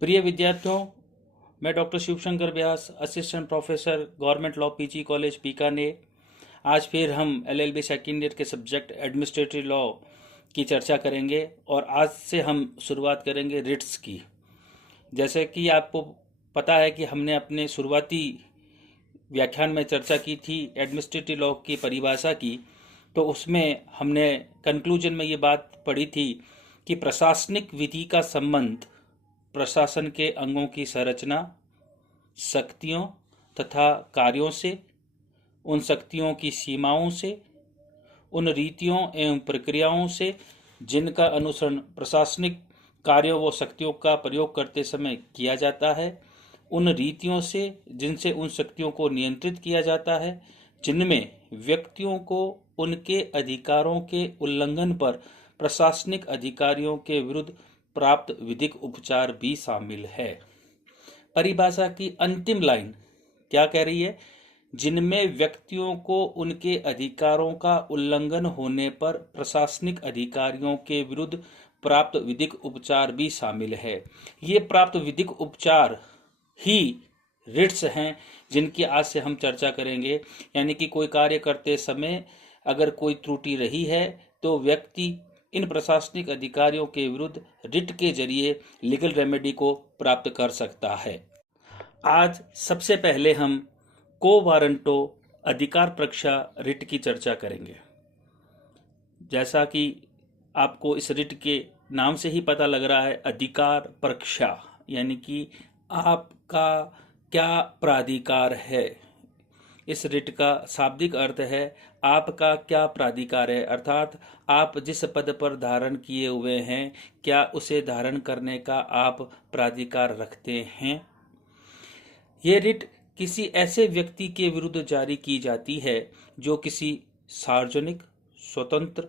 प्रिय विद्यार्थियों, मैं doctor Shivshankar Vyas, assistant professor, government law PG college Bikaner. आज फिर हम एलएलबी सेकेंड ईयर के सब्जेक्ट एडमिनिस्ट्रेटिव लॉ की चर्चा करेंगे और आज से हम शुरुआत करेंगे रिट्स की। जैसे कि आपको पता है कि हमने अपने शुरुआती व्याख्यान में चर्चा की थी एडमिनिस्ट्रेटिव लॉ की परिभाषा की, तो उसमें हमने कंक्लूजन में ये बात पढ़ी थी कि प्रशासनिक विधि का संबंध प्रशासन के अंगों की संरचना, शक्तियों तथा कार्यों से, उन शक्तियों की सीमाओं से, उन रीतियों एवं प्रक्रियाओं से जिनका अनुसरण प्रशासनिक कार्यों व शक्तियों का प्रयोग करते समय किया जाता है, उन रीतियों से जिनसे उन शक्तियों को नियंत्रित किया जाता है, जिनमें व्यक्तियों को उनके अधिकारों के उल्लंघन पर प्रशासनिक अधिकारियों के विरुद्ध प्राप्त विधिक उपचार भी शामिल है। परिभाषा की अंतिम लाइन क्या कह रही है? जिनमें व्यक्तियों को उनके अधिकारों का उल्लंघन होने पर प्रशासनिक अधिकारियों के विरुद्ध प्राप्त विधिक उपचार भी शामिल है। ये प्राप्त विधिक उपचार ही रिट्स हैं, जिनकी आज से हम चर्चा करेंगे। यानी कि कोई कार्य करते समय अगर कोई त्रुटि रही है तो व्यक्ति इन प्रशासनिक अधिकारियों के विरुद्ध रिट के जरिए लीगल रेमेडी को प्राप्त कर सकता है। आज सबसे पहले हम को वारंटो अधिकार परीक्षा रिट की चर्चा करेंगे। जैसा कि आपको इस रिट के नाम से ही पता लग रहा है, अधिकार परीक्षा, यानी कि आपका क्या प्राधिकार है। इस रिट का शाब्दिक अर्थ है आपका क्या प्राधिकार है, अर्थात आप जिस पद पर धारण किए हुए हैं, क्या उसे धारण करने का आप प्राधिकार रखते हैं। ये रिट किसी ऐसे व्यक्ति के विरुद्ध जारी की जाती है जो किसी सार्वजनिक, स्वतंत्र,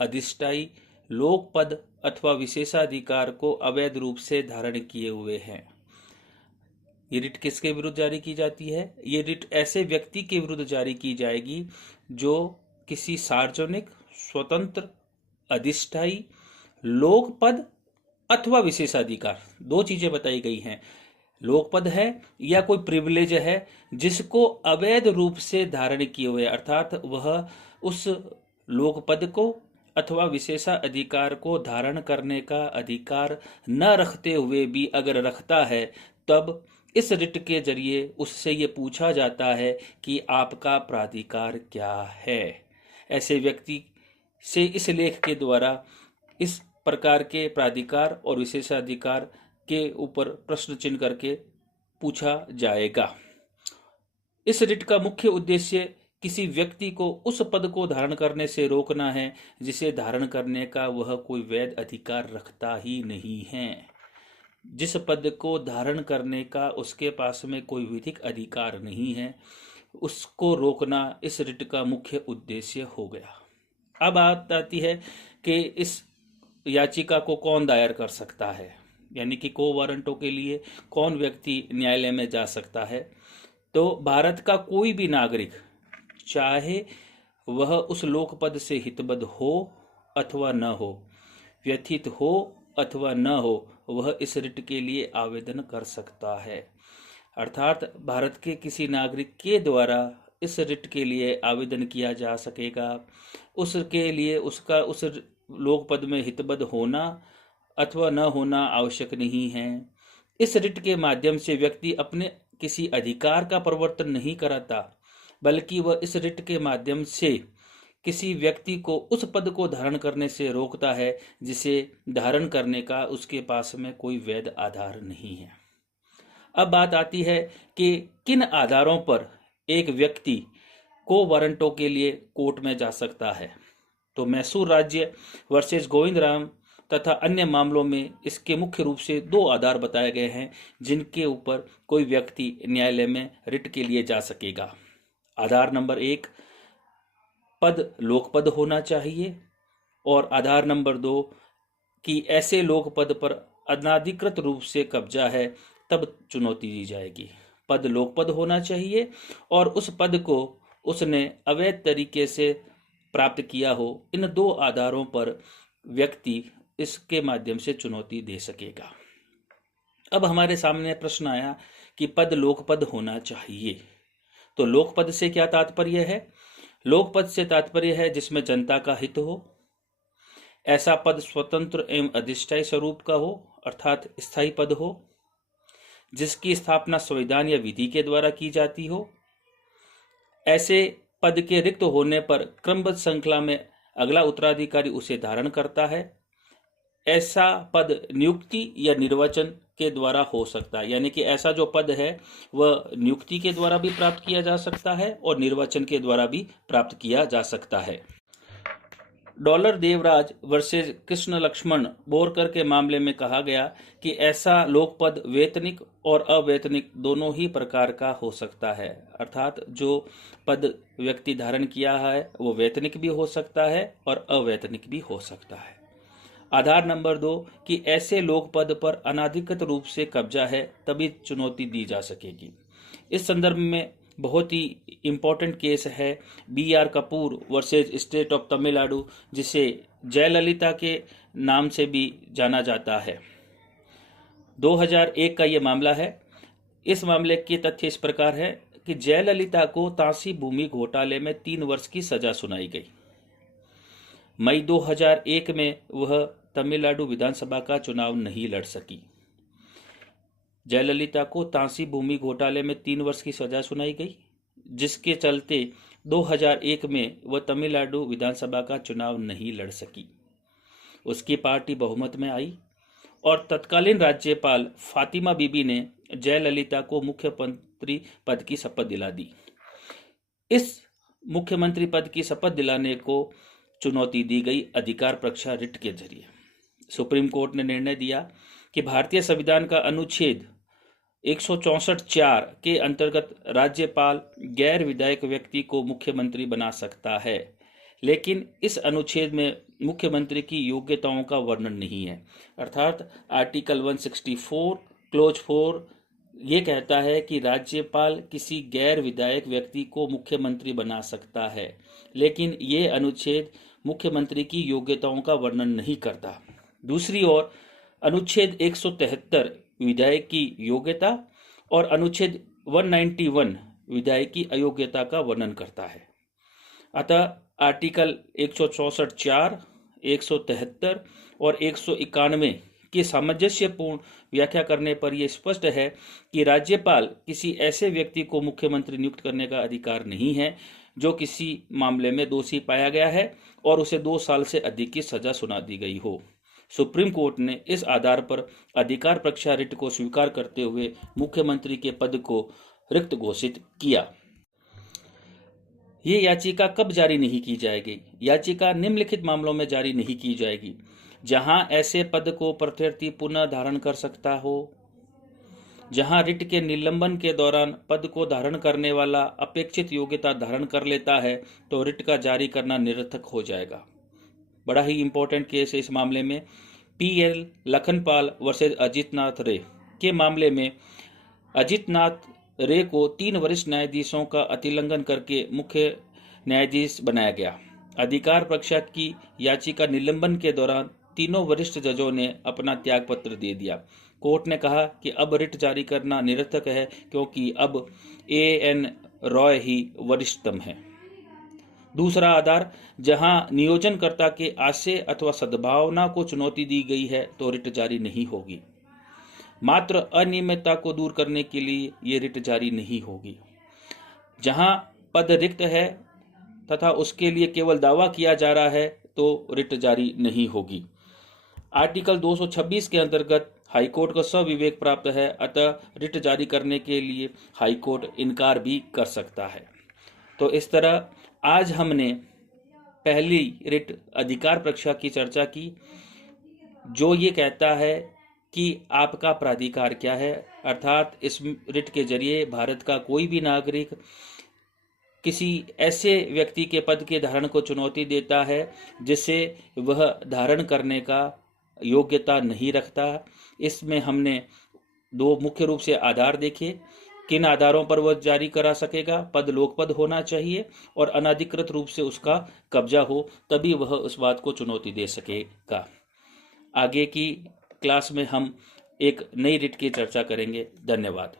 अधिष्ठायी, लोक पद अथवा विशेषाधिकार को अवैध रूप से धारण किए हुए हैं। ये रिट किसके विरुद्ध जारी की जाती है? ये रिट ऐसे व्यक्ति के विरुद्ध जारी की जाएगी जो किसी सार्वजनिक, स्वतंत्र, अधिष्ठायी, लोक पद अथवा विशेषाधिकार, दो चीजें बताई गई हैं, लोक पद है या कोई प्रिविलेज है जिसको अवैध रूप से धारण किए हुए, अर्थात वह उस लोक पद को अथवा विशेषाधिकार को धारण करने का अधिकार न रखते हुए भी अगर रखता है, तब इस रिट के जरिए उससे ये पूछा जाता है कि आपका प्राधिकार क्या है। ऐसे व्यक्ति से इस लेख के द्वारा इस प्रकार के प्राधिकार और विशेषाधिकार के ऊपर प्रश्न चिन्ह करके पूछा जाएगा। इस रिट का मुख्य उद्देश्य किसी व्यक्ति को उस पद को धारण करने से रोकना है जिसे धारण करने का वह कोई वैध अधिकार रखता ही नहीं है। जिस पद को धारण करने का उसके पास में कोई विधिक अधिकार नहीं है, उसको रोकना इस रिट का मुख्य उद्देश्य हो गया। अब बात आती है कि इस याचिका को कौन दायर कर सकता है, यानी कि को वारंटों के लिए कौन व्यक्ति न्यायालय में जा सकता है। तो भारत का कोई भी नागरिक, चाहे वह उस लोक पद से हितबद्ध हो अथवा न हो, व्यथित हो अथवा न हो, वह इस रिट के लिए आवेदन कर सकता है। अर्थात भारत के किसी नागरिक के द्वारा इस रिट के लिए आवेदन किया जा सकेगा। उसके लिए उसका उस लोक पद में हितबद्ध होना अथवा न होना आवश्यक नहीं है। इस रिट के माध्यम से व्यक्ति अपने किसी अधिकार का प्रवर्तन नहीं कराता, बल्कि वह इस रिट के माध्यम से किसी व्यक्ति को उस पद को धारण करने से रोकता है जिसे धारण करने का उसके पास में कोई वैध आधार नहीं है। अब बात आती है कि किन आधारों पर एक व्यक्ति को वारंटों के लिए कोर्ट में जा सकता है। तो मैसूर राज्य वर्सेस गोविंद राम तथा अन्य मामलों में इसके मुख्य रूप से दो आधार बताए गए हैं जिनके ऊपर कोई व्यक्ति न्यायालय में रिट के लिए जा सकेगा। आधार नंबर 1, पद लोकपद होना चाहिए, और आधार नंबर 2 कि ऐसे लोकपद पर अनाधिकृत रूप से कब्जा है, तब चुनौती दी जाएगी। पद लोकपद होना चाहिए और उस पद को उसने अवैध तरीके से प्राप्त किया हो। इन दो आधारों पर व्यक्ति इसके माध्यम से चुनौती दे सकेगा। अब हमारे सामने प्रश्न आया कि पद लोकपद होना चाहिए। तो लोकपद से क्या तात्पर्य है? लोकपद से तात्पर्य है जिसमें जनता का हित हो, ऐसा पद स्वतंत्र एवं अधिष्ठायी स्वरूप का हो, अर्थात स्थायी पद हो, जिसकी स्थापना संविधान या विधि के द्वारा की जाती हो। ऐसे पद के रिक्त होने पर क्रमबद्ध श्रृंखला में अगला उत्तराधिकारी उसे धारण करता है। ऐसा पद नियुक्ति या निर्वाचन के द्वारा हो सकता है, यानी कि ऐसा जो पद है वह नियुक्ति के द्वारा भी प्राप्त किया जा सकता है और निर्वाचन के द्वारा भी प्राप्त किया जा सकता है। डॉलर देवराज वर्सेस कृष्ण लक्ष्मण बोरकर के मामले में कहा गया कि ऐसा लोकपद वेतनिक और अवैतनिक दोनों ही प्रकार का हो सकता है, अर्थात जो पद व्यक्ति धारण किया है वो वेतनिक भी हो सकता है और अवैतनिक भी हो सकता है। आधार नंबर 2 कि ऐसे लोकपद पर अनाधिकृत रूप से कब्जा है तभी चुनौती दी जा सकेगी। इस संदर्भ में बहुत ही इम्पोर्टेंट केस है BR Kapoor versus state of Tamil Nadu, जिसे जयललिता के नाम से भी जाना जाता है। 2001 का ये मामला है। इस मामले के तथ्य इस प्रकार है कि जयललिता को तांसी भूमि घोटाले में 3 वर्ष की सजा सुनाई गई। मई 2001 में वह तमिलनाडु विधानसभा का चुनाव नहीं लड़ सकी। जयललिता को तांसी भूमि घोटाले में 3 वर्ष की सजा सुनाई गई, जिसके चलते 2001 में वह तमिलनाडु विधानसभा का चुनाव नहीं लड़ सकी। उसकी पार्टी बहुमत में आई और तत्कालीन राज्यपाल फातिमा बीबी ने जयललिता को मुख्यमंत्री पद की शपथ दिला दी। इस मुख्यमंत्री पद की शपथ दिलाने को चुनौती दी गई अधिकार परीक्षा रिट के जरिए। सुप्रीम कोर्ट ने निर्णय दिया कि भारतीय संविधान का अनुच्छेद 164(4) के अंतर्गत राज्यपाल गैर विधायक व्यक्ति को मुख्यमंत्री बना सकता है, लेकिन इस अनुच्छेद में मुख्यमंत्री की योग्यताओं का वर्णन नहीं है। अर्थात आर्टिकल 164 क्लोज 4 ये कहता है कि राज्यपाल किसी गैर विधायक व्यक्ति को मुख्यमंत्री बना सकता है, लेकिन ये अनुच्छेद मुख्यमंत्री की योग्यताओं का वर्णन नहीं करता। दूसरी ओर अनुच्छेद 173 विधायक की योग्यता और अनुच्छेद 191 विधायक की अयोग्यता का वर्णन करता है। अतः आर्टिकल 164(4), 173 और 191 की सामंजस्यपूर्ण व्याख्या करने पर यह स्पष्ट है कि राज्यपाल किसी ऐसे व्यक्ति को मुख्यमंत्री नियुक्त करने का अधिकार नहीं है जो किसी मामले में दोषी पाया गया है और उसे 2 साल से अधिक की सजा सुना दी गई हो। सुप्रीम कोर्ट ने इस आधार पर अधिकार परीक्षा रिट को स्वीकार करते हुए मुख्यमंत्री के पद को रिक्त घोषित किया। ये याचिका कब जारी नहीं की जाएगी? याचिका निम्नलिखित मामलों में जारी नहीं की जाएगी: जहां ऐसे पद को प्रत्यार्थी पुनः धारण कर सकता हो, जहां रिट के निलंबन के दौरान पद को धारण करने वाला अपेक्षित योग्यता धारण कर लेता है तो रिट का जारी करना निरर्थक हो जाएगा। बड़ा ही इंपॉर्टेंट केस है इस मामले में। PL लखनपाल वर्सेस अजितनाथ रे के मामले में अजितनाथ रे को 3 वरिष्ठ न्यायाधीशों का अतिलंघन करके मुख्य न्यायाधीश बनाया गया। अधिकार परीक्षा की याचिका निलंबन के दौरान तीनों वरिष्ठ जजों ने अपना त्यागपत्र दे दिया। कोर्ट ने कहा कि अब रिट जारी करना निरर्थक है क्योंकि अब AN रॉय ही वरिष्ठतम है। दूसरा आधार, जहां नियोजनकर्ता के आशय अथवा सद्भावना को चुनौती दी गई है तो रिट जारी नहीं होगी। मात्र अनियमितता को दूर करने के लिए ये रिट जारी नहीं होगी। जहां पद रिक्त है तथा उसके लिए केवल दावा किया जा रहा है तो रिट जारी नहीं होगी। आर्टिकल 226 के अंतर्गत हाईकोर्ट को सविवेक प्राप्त है, अतः रिट जारी करने के लिए हाईकोर्ट इनकार भी कर सकता है। तो इस तरह आज हमने पहली रिट अधिकार परीक्षा की चर्चा की, जो ये कहता है कि आपका प्राधिकार क्या है। अर्थात इस रिट के जरिए भारत का कोई भी नागरिक किसी ऐसे व्यक्ति के पद के धारण को चुनौती देता है जिसे वह धारण करने का योग्यता नहीं रखता। इसमें हमने 2 मुख्य रूप से आधार देखे, किन आधारों पर वह जारी करा सकेगा। पद लोकपद होना चाहिए और अनाधिकृत रूप से उसका कब्जा हो, तभी वह उस बात को चुनौती दे सकेगा। आगे की क्लास में हम एक नई रिट की चर्चा करेंगे। धन्यवाद।